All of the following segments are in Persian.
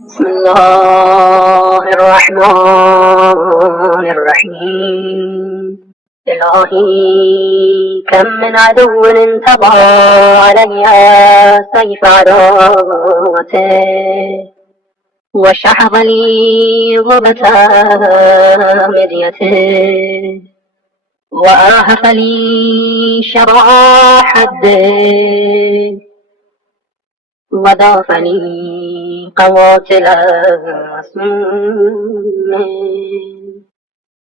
بسم الله الرحمن الرحيم. إلهي كم من عدو انتظر علي سيف عداوته، وشحذ لي غبة مديته، وآهف لي شرع حده، وضاف لي قواتل سم،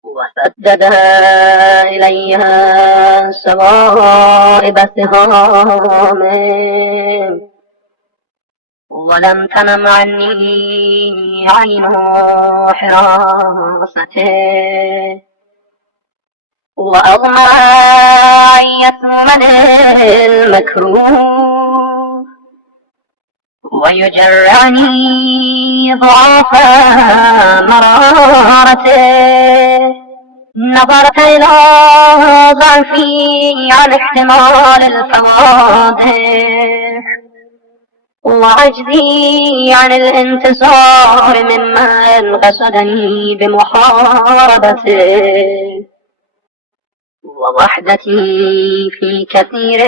وسدد إليها سوائب سهام، ولم تنم عني عين حراسته، وأضمع أن يثمني المكروه، ويجرعني ضعف مرارته. نظرت إلى ضعفي عن احتمال الفواضح، وعجزي عن الانتصار ممن قصدني بمحاربته، ووحدتي في كثير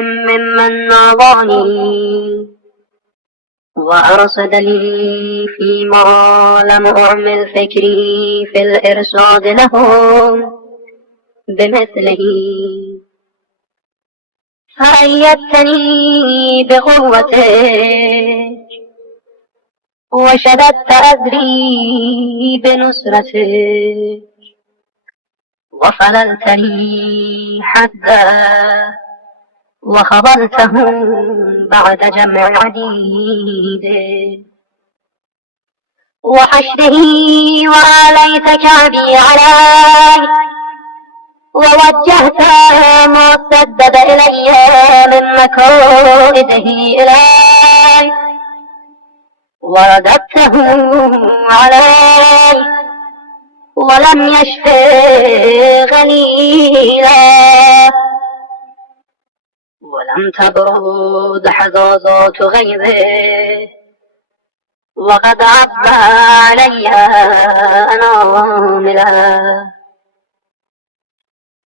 ممن ناظاني، وأرصد لي فيما لم أعمل فكري في الإرشاد لهم بمثله. فأيدتني بقوتك، وشددت أذري بنصرتك، وفللت لي حدا، وخبرته بعد جمع عديد، وحشره وآليت كعبي علي، ووجهت ما سدد إلي من مكائده إلي، ورددته علي، ولم يشف غليلا، ولم تبرد حظاظات غيظه، وقد عب علي أناملا،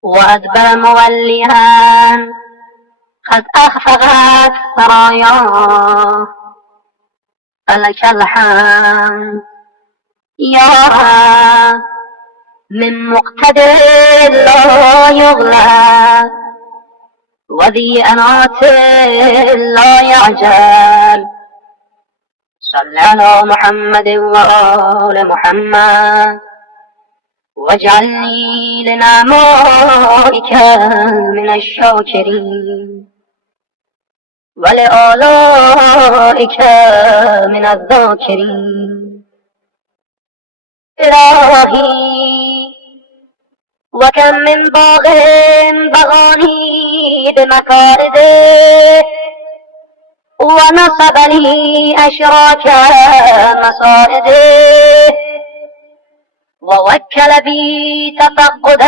وأدبر موليا قد أخفقت سراياه. فلك الحمد يا رب من مقتدر لا يغلب، وذي أنات لا يعجل. صل على محمد وآل محمد، واجعلني لنعمائك من الشاكرين، ولآلائك من الذاكرين. إلهي وكم من باغ بغاني بمكائده، ونصب لي أشراك مصائده، ووكل بي تفقد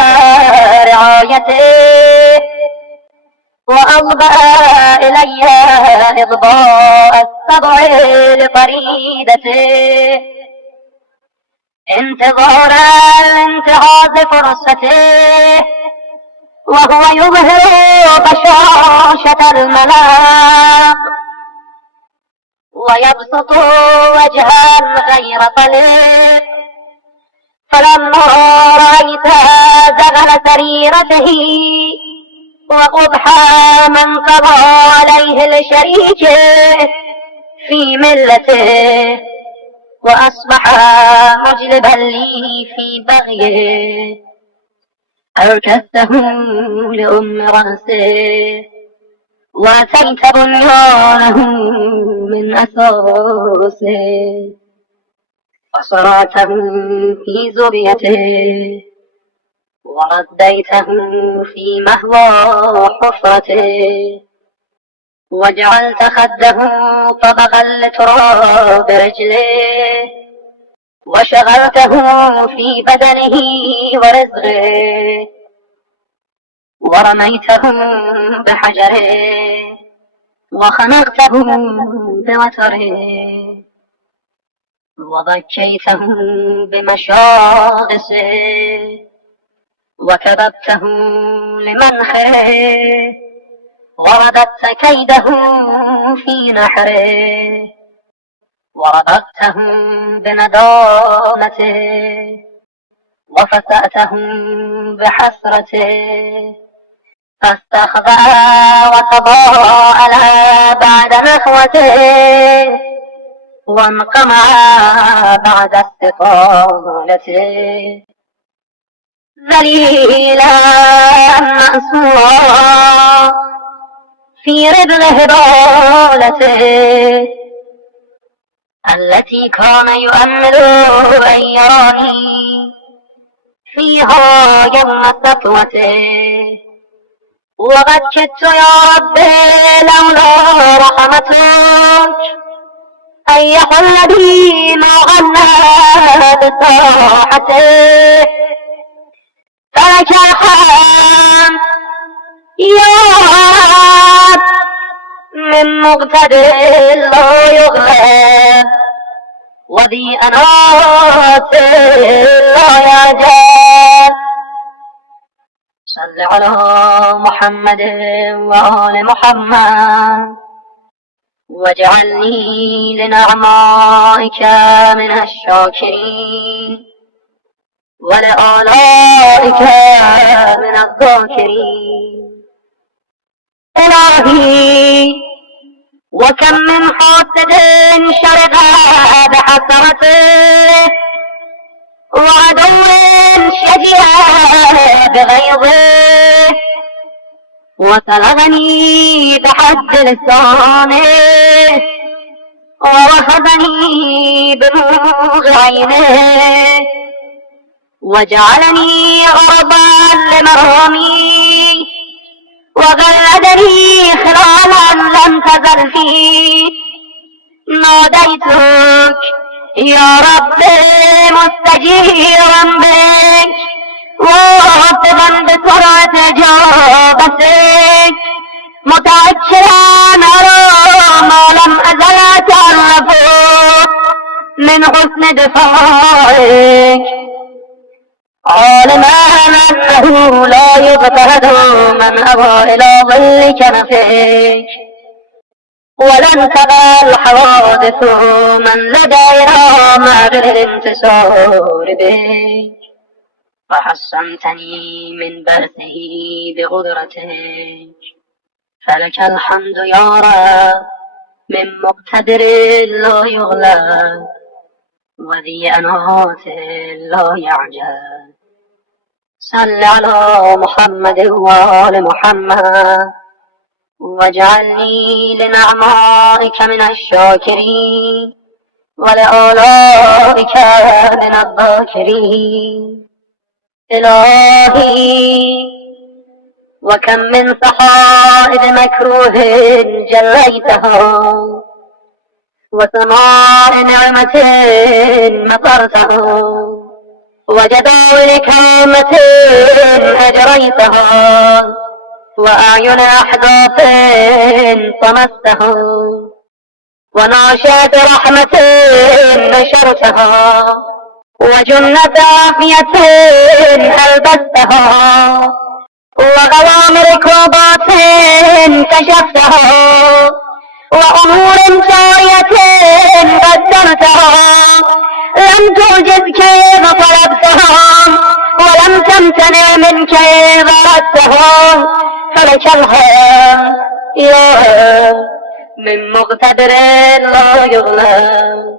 رعايته، وأضبأ إلي إضباء السبع لفريدته، انتظار انتهاز فرصته، وهو يظهر بشاشة الملاق، ويبسط وجها غير طليق. فلما رأيت زغل سريرته، وقبح من قضى عليه الشريك في ملته، وأصبح مجلبا لي في بغيه، أركسته لأم رأسه، وأتيت بنيانه من أساسه، وصرعته في زريته، ورديته في مهوى حفرته، وجعلت خده طبقا لتراب رجله، وشغلته في بدنه ورزقه، ورميته بحجره، وخنقته بوتره، وضكيته بمشاقصه وكببته لمنخره ورددت كيده في نحره وربطته بندامته وفتأته بحسرته فاستخبأ وتضاءل بعد نخوته وانقمع بعد استطالته ذليلا مأسورا في ربل هبالته التي كان يؤمل أن يراني فيها يوم سطوته وقد كدت يا رب لولا رحمتك أن يحل بي ما غنى بساحته فلك الحمد يا رب من مقتدر لا يغلب وذي أنات لا يجاب صل على محمد وآل محمد واجعلني لنعمائك من الشاكرين ولآلائك من الذاكرين إلهي وكم من حاسد شرق بحسرته وعدو شجع بغيظه وسلغني بحد لسانه ووهبني بنور عينه وجعلني غربا لمرامي وغلدني خلالا لم تزل فيه ناديتك يا رب مستجيرا بك واطبا بسرعة إجابتك متعجلا أرى ما لم أزل أتعرفه من حسن دفاعك عالما أنه لا يضطهد من أبى إلى ظل كنفك ولن تبى الحوادث من لدى إرام بالانتصار بك فحصنتني من بأسه بقدرتك فلك الحمد يا رب من مقتدر لا يغلب وذي أنات لا يعجب صل على محمد وآل محمد واجعلني لنعمائك من الشاكرين ولآلائك من الذاكرين إلهي وكم من صحائب مكروه جليتها وسماء نعمة مطرتها وجدول كرامة أجريتها وأعين أحداث طمستها وناشئة رحمة نشرتها وجنة عافية ألبستها وغوامر كربات كشفتها وأمور جارية بدلتها لم توجد كيف طلبتها ولم تمتنع من كيف أردتها فلك الحمد يا من مقتدر لا يغلب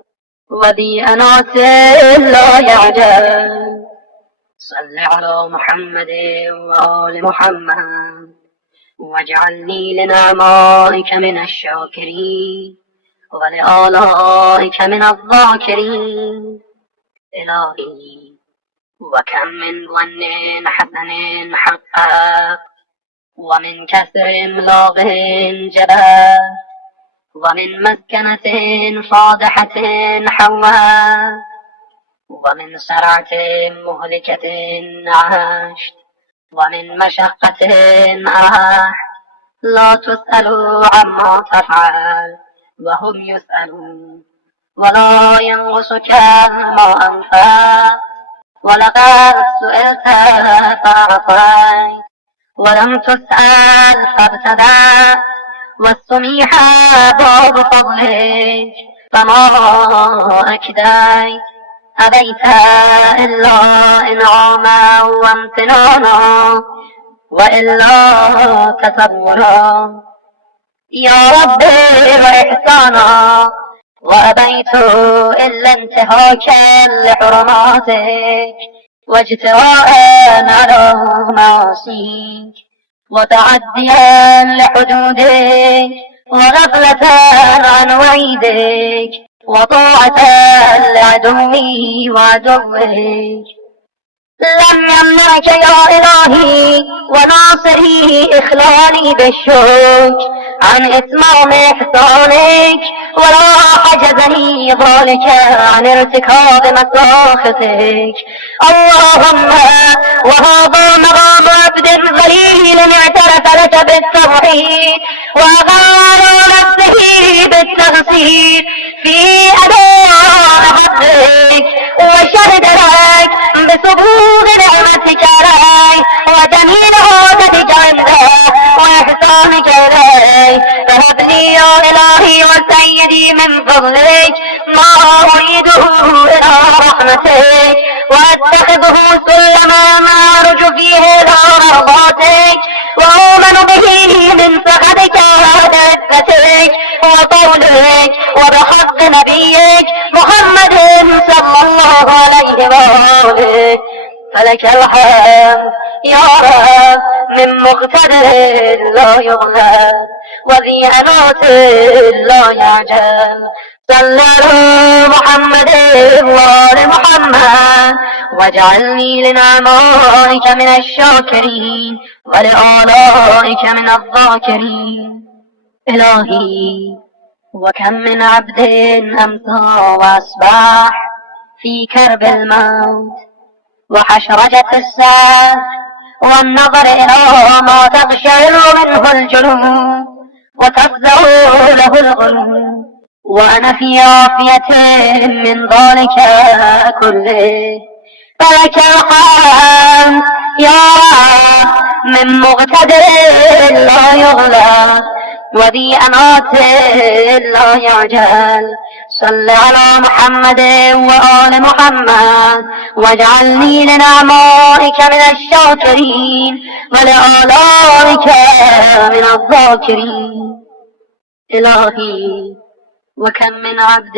وذي أناس لا يعجب صل على محمد وآل محمد واجعلني لنعمائك من الشاكرين ولآلائك من الذاكرين إلهي وكم من ظن حسن حقق ومن كسر إملاق جبت ومن مسكنة فاضحة حوت ومن سرعة مهلكة عاشت ومن مشقة أرحت لا تسأل عما تفعل وهم يسألون ولا ينقصك ما أنفى، ولقد سئلت فأعطيت، ولم تسأل فابتدأت، والسميح باب فضلك فما أكديت، أبيت إلا إنعاما وامتنانا، وإلا تكبرا يا ربي وإحسانا، وأبيت إلا انتهاكا لحرماتك، واجتراء على معاصيك، وتعديا لحدودك، وغفلة عن وعيدك، وطاعة لعدوي وعدوك. لم يمنعك يا إلهي وناصري إخلالي بالشوك عن إتمام إحسانك، ولا حجزني ذلك عن ارتكاب مساخطك. اللهم وهذا مقام عبد ذليل اعترف لك بالتوحيد، وأقام نفسه بالتغسيل في أداء حقك، وشهد لك بسبوغ نعمتك علي وجميل عودتك عنده وإحسانك إلي. فهب لي يا إلهي وسيدي من فضلك ما أريده إلى رحمتك، وأتخذه سلما ما أرجو فيه إلى مرضاتك، وأؤمن به من سخطك وعزتك وقولك، وبحق نبيك محمد صلى الله عليه وآله. فلك الحمد يا رب من مقتدر لا يغلب، وذي أنات لا يعجل. صلى على محمد وآل محمد، واجعلني لنعمائك من الشاكرين، ولآلائك من الذاكرين. إلهي وكم من عبد أمسى وأصبح في كرب الموت وحشرجة الساعة، والنظر إلى ما تغشر منه الجنود وتفزع له القلوب، وأنا في عافية من ذلك كله. فلك الحمد يا رب من مقتدر لا يغلب، وذي أنات لا يعجل. صل على محمد وآل محمد، واجعلني لنعمائك من الشاكرين، ولآلائك من الذاكرين. إلهي وكم من عبد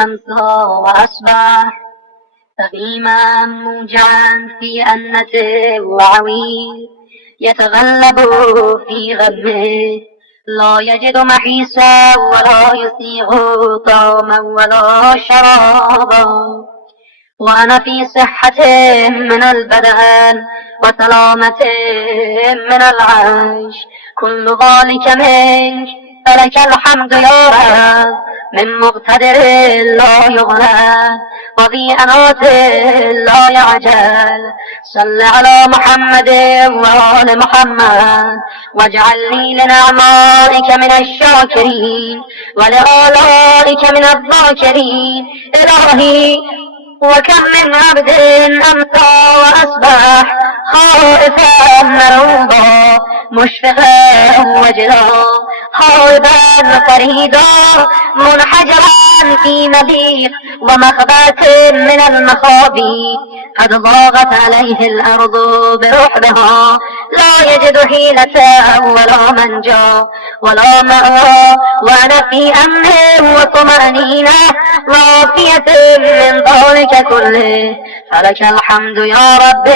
أمسى وأصبح سقيما موجعا في أنته وعويل، يتغلب في غمه لا يجد محيصا ولا يسيغ طعما ولا شرابا، وأنا في صحة من البدن وسلامة من العيش، كل ذلك منك. فلك الحمد يا رب من مقتدر لا يغلب، وذي أنات لا يعجل. صل على محمد وآل محمد، واجعلني لنعمائك من الشاكرين، ولآلائك من الذاكرين. إلهي وكم من عبد أمسى وأصبح خائفا مرعوبا مشفقا وجلا، هاربا فريدا منحجرا في نبيق ومخبات من المخابي، قد ضاغت عليه الأرض برحبها، لا يجد حيلة ولا منجا ولا مأوى، وأنا في أمن وطمأنينة وعافية من ذلك كله. فلك الحمد يا رب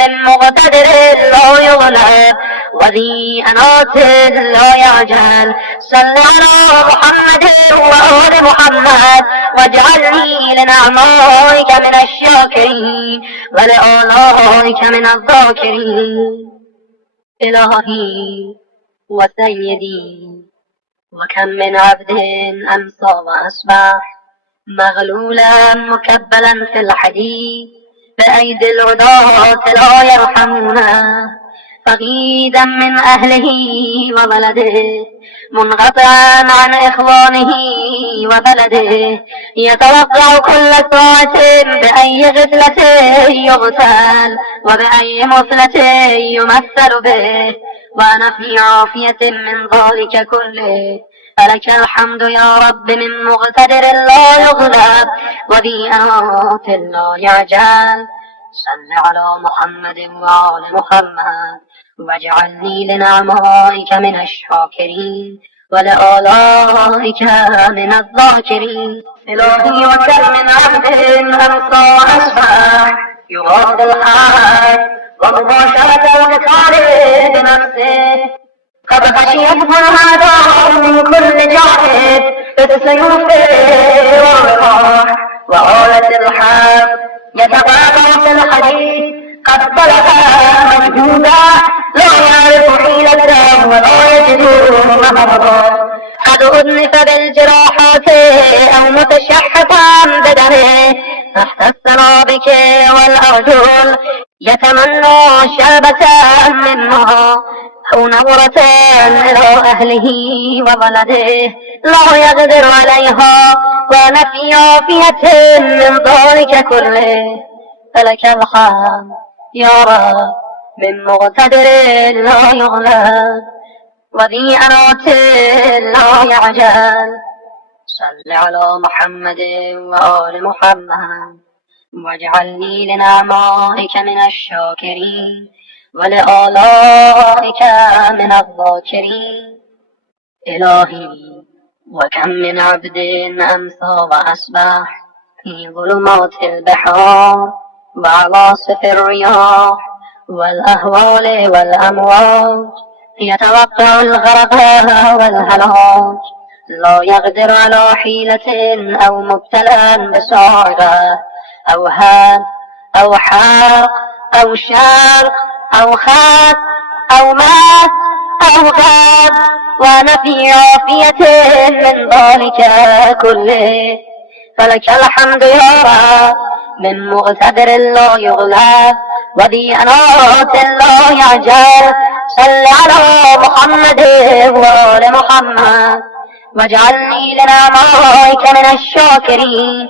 من مقتدر لا يغلب، وذي أنات لا يعجل. صل على محمد وآل محمد، واجعلني لنعمائك من الشاكرين، ولآلائك من الذاكرين. إلهي وسيدي وكم من عبد أمسى وأصبح مغلولا مكبلا في الحديد بأيدي العداة لا يرحمونه، فقيدا من أهله وولده، منقطعا عن إخوانه وبلده، يتوقع كل ساعة بأي غفلة يغتال وبأي مثلة يمثل به، وأنا في عافية من ذلك كله. فلك الحمد يا رب من مقتدر لا يغلب وذي أنات لا يعجل. صل على محمد وآل محمد واجعلني لنعمائك من الشاكرين ولآلائك من الذاكرين. إلهي وكم من عبد أمسى أصبح يراد الحق ومباشرة القتال بنفسه، قد خشيته الأعداء من كل جانب بالسيوف والرماح، وآلة الحق يتقاطع في الحديث قد بلغ مجهودا لا يعرف حيلة ولا يجد مهربا، قد أذنف بالجراحات أو متشحطا بدنه تحت السرابك والأرجل، يتمنى شربة من ماء أو نظرة إلى أهله وولده لا يقدر عليها، وأنا في عافية من ذلك كله. فلك الحمد يا رب من مقتدر لا يغلب وذي أنات لا يعجل. صل على محمد وآل محمد واجعلني لنعمائك من الشاكرين ولآلائك من الذاكرين. إلهي وكم من عبد أمسى وأصبح في ظلمات البحار وعواصف الرياح والأهوال والأمواج، يتوقع الغرق والهلاك لا يقدر على حيلة أو مبتلى بصاعقة أو هاد أو حرق أو شرق أو خاف أو مات أو غاب، وأنا في عافية من ذلك كله. فلك الحمد يا رب من مقتدر لا يغلب وذي أنات لا يعجل. صل على محمد وآل محمد واجعلني لنعمائك من الشاكرين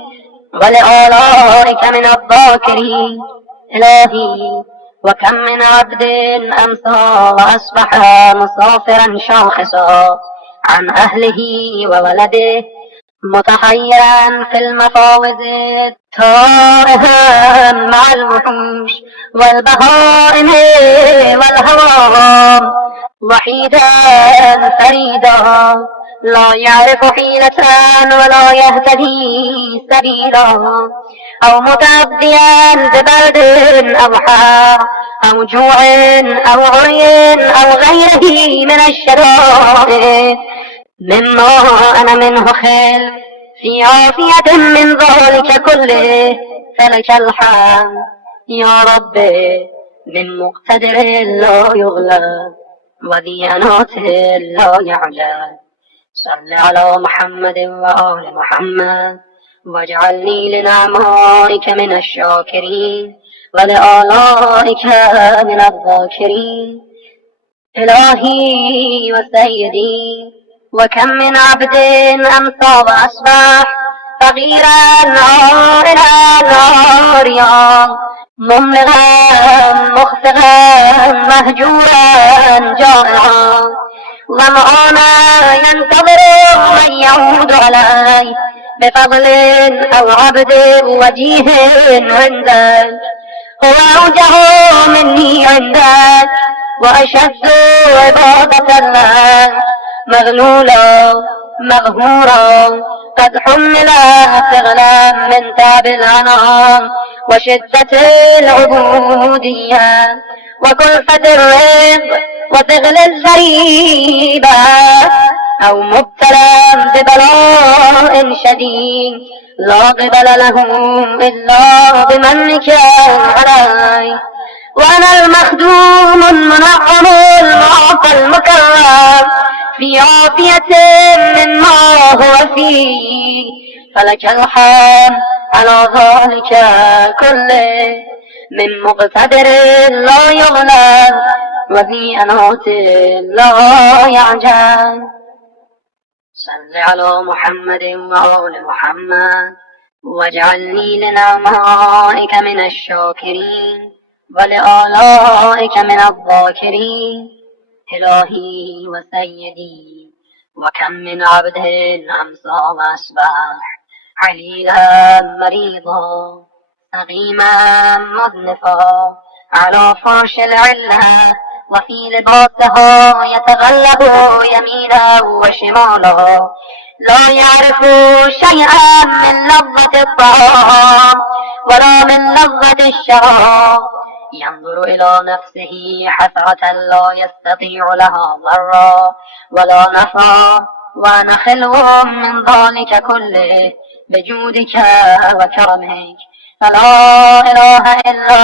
ولآلائك من الذاكرين. إلهي وكم من عبد أمسى وأصبح مسافرا شاخصا عن أهله وولده، متحيرا في المفاوز تائها مع الوحوش والبهائم والهوام، وحيدا فريدا لا يعرف حيلة ولا يهتدي سبيلا، أو متعديا ببرد أو حار أو جوع أو عري أو غيره من الشدائد مما أنا منه خير في عافية من ذلك كله. فلك الحمد يا رب من مقتدر لا يغلب وذي أنات لا يعجل. صل على محمد وآل محمد واجعلني لنعمائك من الشاكرين ولآلائك من الذاكرين. إلهي وسيدي وكم من عبد أمسى وأصبح فقيرا عائلا عاريا مملغا مخفقا مهجورا جائعا، ظمآنا ينتظر من يعود علي بفضل أو عبد وجيه عندك، هو أوجه مني عندك وأشد عبادة لك، مغلولا مغهورا قد حمل ثغلا من تعب الأنام وشدة العبودية وكلفة الرزق وثغل الزريبة، أو مبتلى ببلاء شديد لا قبل له إلا بمنك علي، وأنا المخدوم المنعم المعطى المكرم في عافية مما هو فيه. فلك الحمد على ذلك كله من مقتدر لا يغلب وذي أنات لا يعجل. صل على محمد وآل محمد واجعلني لنعمائك من الشاكرين ولآلائك من الذاكرين. إلهي وسيدي، وكم من عبد أمسى وأصبح عليلا مريضا سقيما مذنفا على فرش العلة وفي لباسها يتغلب يمينا وشمالا، لا يعرف شيئا من لذة الطعام ولا من لذة الشراب، ينظر إلى نفسه حسرة لا يستطيع لها ضرا ولا نفعا، وأنا خلو من ذلك كله بجودك وكرمك، فلا إله إلا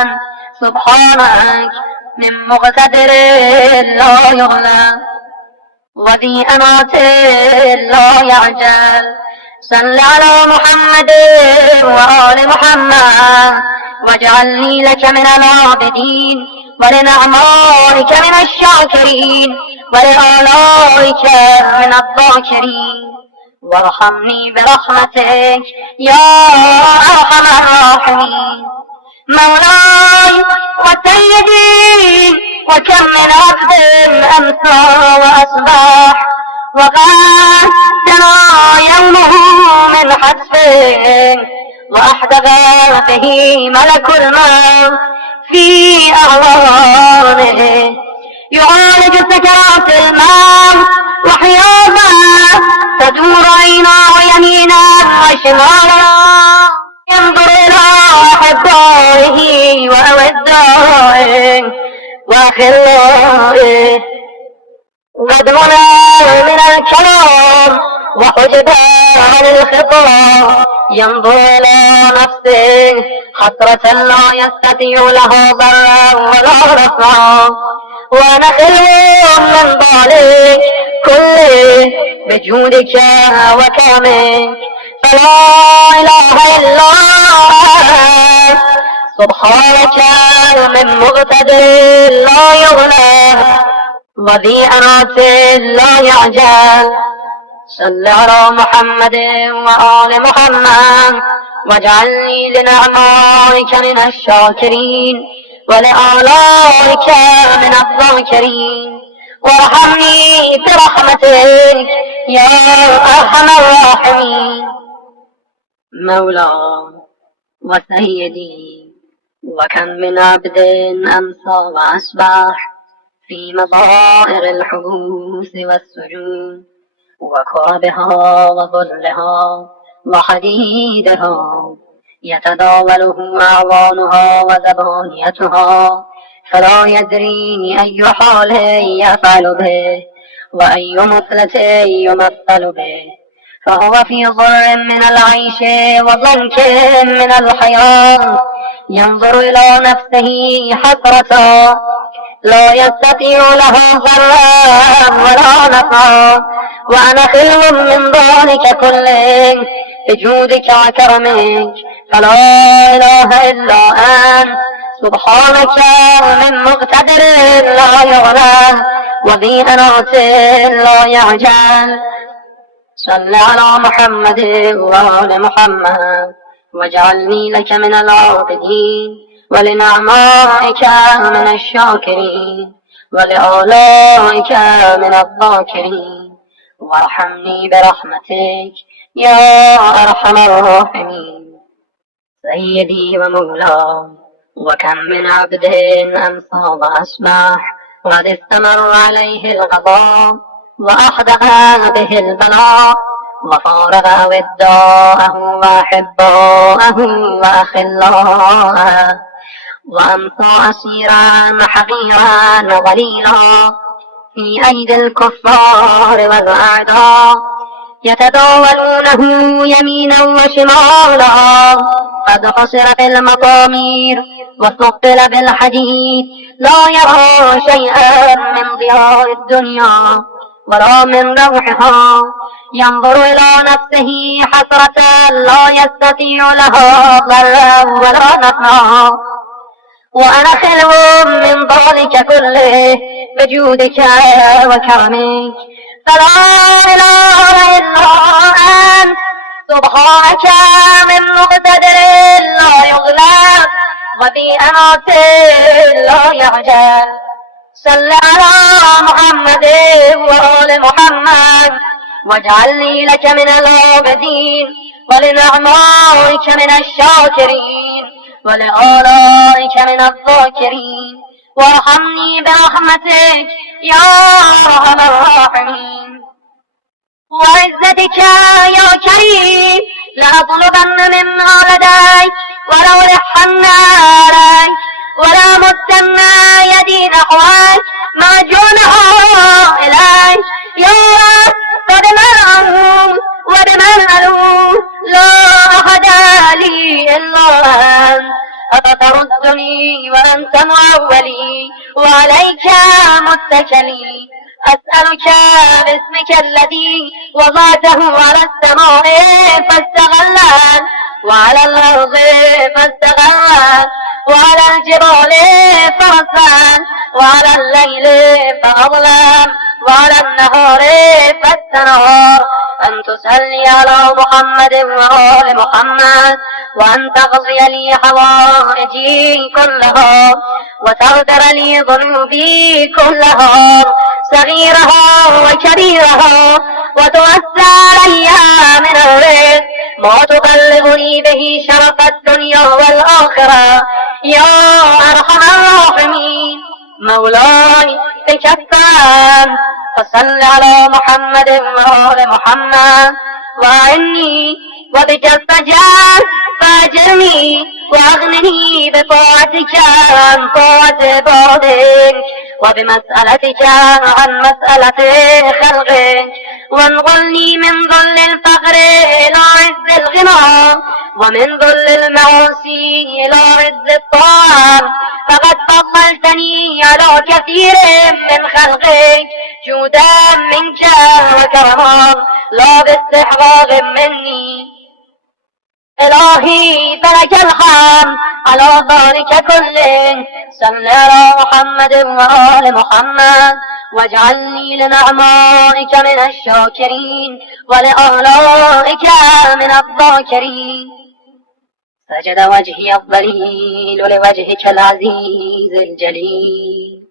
أنت سبحانك من مقتدر لا يغلى وذي أنات لا يعجل. صل على محمد وآل محمد واجعلني لك من العابدين ولنعمائك من الشاكرين ولآلائك من الذاكرين، وارحمني برحمتك يا أرحم الراحمين. مولاي وسيدي، وكم من عبد أمسى وأصبح وقد دنا يومه من حتفه وأحدث به ملك الموت في أعوانه، يعالج سكرات الموت وحياما تدور عيناه يمينا وشمالا، ينظر إلى أحبائه وأودائه وأخلائه، غدونا من الكلام وحجب عن الخطاب، ينظر إلى نفسه حسرة لا يستطيع لها ضرا ولا نفعا، وأنا خلو من ذلك كله بجودك وكرمك، فلا إله إلا أنت سبحانك من مقتدر لا يغلى وذي أنات لا يعجل. صل على محمد وآل محمد واجعلني لنعمائك من الشاكرين ولآلائك من الذاكرين، وارحمني برحمتك يا أرحم الراحمين. مولاي وسيدي، وكم من عبد أمسى وأصبح في مظاهر الحبوس والسجون وكربها وظلها وحديدها، يتداوله أعوانها وزبانيتها، فلا يدري أي حال يفعل به وأي مثلة يمثل به، فهو في ضر من العيش وضنك من الحياة، ينظر إلى نفسه حسرة لا يستطيع له ضرا ولا نفعا، وأنا خلو من ذلك كله بجودك وكرمك، فلا إله إلا أنت سبحانك من مقتدر لا يغلى وذي أنات لا يعجل. صل على محمد وآل محمد واجعلني لك من العابدين ولنعمائك من الشاكرين ولآلائك من الذاكرين، وارحمني برحمتك يا أرحم الراحمين. سيدي ومولاي، وكم من عبد أمسى وأصبح قد استمر عليه القضاء وأحدق به البلاء وفارغ وداءه وأحباءه وأخلاءه، وأمسى أسيرا حقيرا ضليلا في أيدي الكفار والأعداء، يتداولونه يمينا وشمالا، قد حصرت المطامير وثقل بالحديد، لا يرى شيئا من ضياء الدنيا ولا من روحها، ينظر إلى نفسه حسرة لا يستطيع لها ضرا ولا نفعا، وأنا خلو من ذلك كله بجودك وكرمك، فلا إله إلا أنت سبحانك من مقتدر لا يغلب وفي أنات لا يعجب. صل على محمد وآل محمد واجعلني لك من العابدين ولنعمائك من الشاكرين ولآلائك من الذاكرين، وارحمني برحمتك يا أرحم الراحمين. وعزتك يا كريم لأطلبن مما لديك ولو لحن عليك ولا مدن يدي نحوك مرجونها إليك يا رب. قد منعه ودمنعه لا أحد لي إلا أنت، أفتردني وأنت معولي وعليك متكلي. أسألك باسمك الذي وضعته على السماء فاستغلت وعلى الأرض فاستغلت وعلى الجبال فرسا وعلى الليل فأظلم وعلى النهار فاستنار، أن تصلي على محمد وآل محمد وأن تقضي لي حوائجي كلها وتغفر لي ذنوبي كلها صغيرها وكبيرها، وتوسع علي من الرزق ما تبلغني به شرف الدنيا والآخرة يا أرحم الراحمين. مولاي تكفى، فصل على محمد وآل محمد وأعني وبجف جاه فاجرني واغنني بطاعتك عن طاعة عبادك وبمسألتك عن مسألة خلقك، وانقلني من ظل الفقر إلى عز الغنى ومن ظل المعاصي إلى عز الطاعة، فقد فضلتني على كثير من خلقك جودا منك وكرما لا باستحقاق مني. إلهي فلك الحمد على ذلك كله. صل على محمد وآل محمد واجعلني لنعمائك من الشاكرين ولآلائك من الذاكرين. سجد وجهي الضليل لوجهك العزيز الجليل،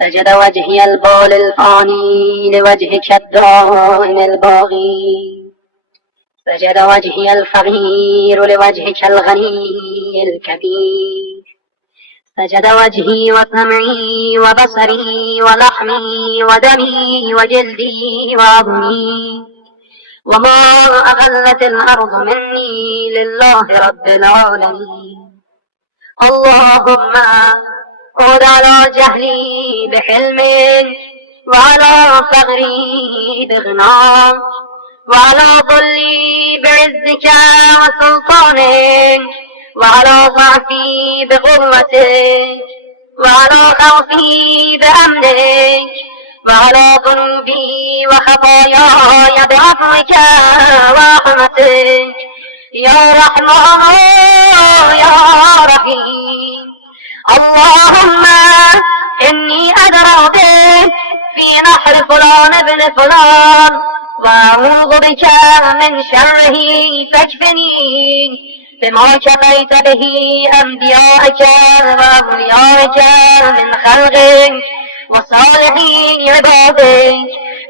سجد وجهي البال الفاني لوجهك الدائم الباغي، سجد وجهي الفقير لوجهك الغني الكبير، سجد وجهي وسمعي وبصري ولحمي ودمي وجلدي وعظمي، وما أغلت الأرض مني لله رب العالمين. اللهم عد على جهلي بحلمك وعلى فقري بغناك وعلى ظلي بعزك وسلطانك وعلى ضعفي بقوتك وعلى خوفي بأمنك وعلى ذنوبي وخطاياي بعفوك ورحمتك يا رحمن يا رحيم. اللهم إني أدرى بك في نحر فلان ابن فلان وأعوذ بك من شره فاكفني بما كفيت به أنبياءك وأولياءك من خلقك وصالحين عبادك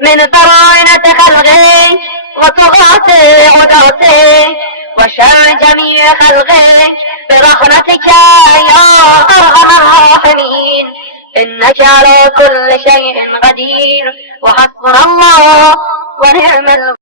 من فرائنة خلقك وطغاة عداتك وشر جميع خلقك برحمتك يا أرحم الراحمين. إنك على كل شيء قدير وحسبنا الله ونعم الوكيل.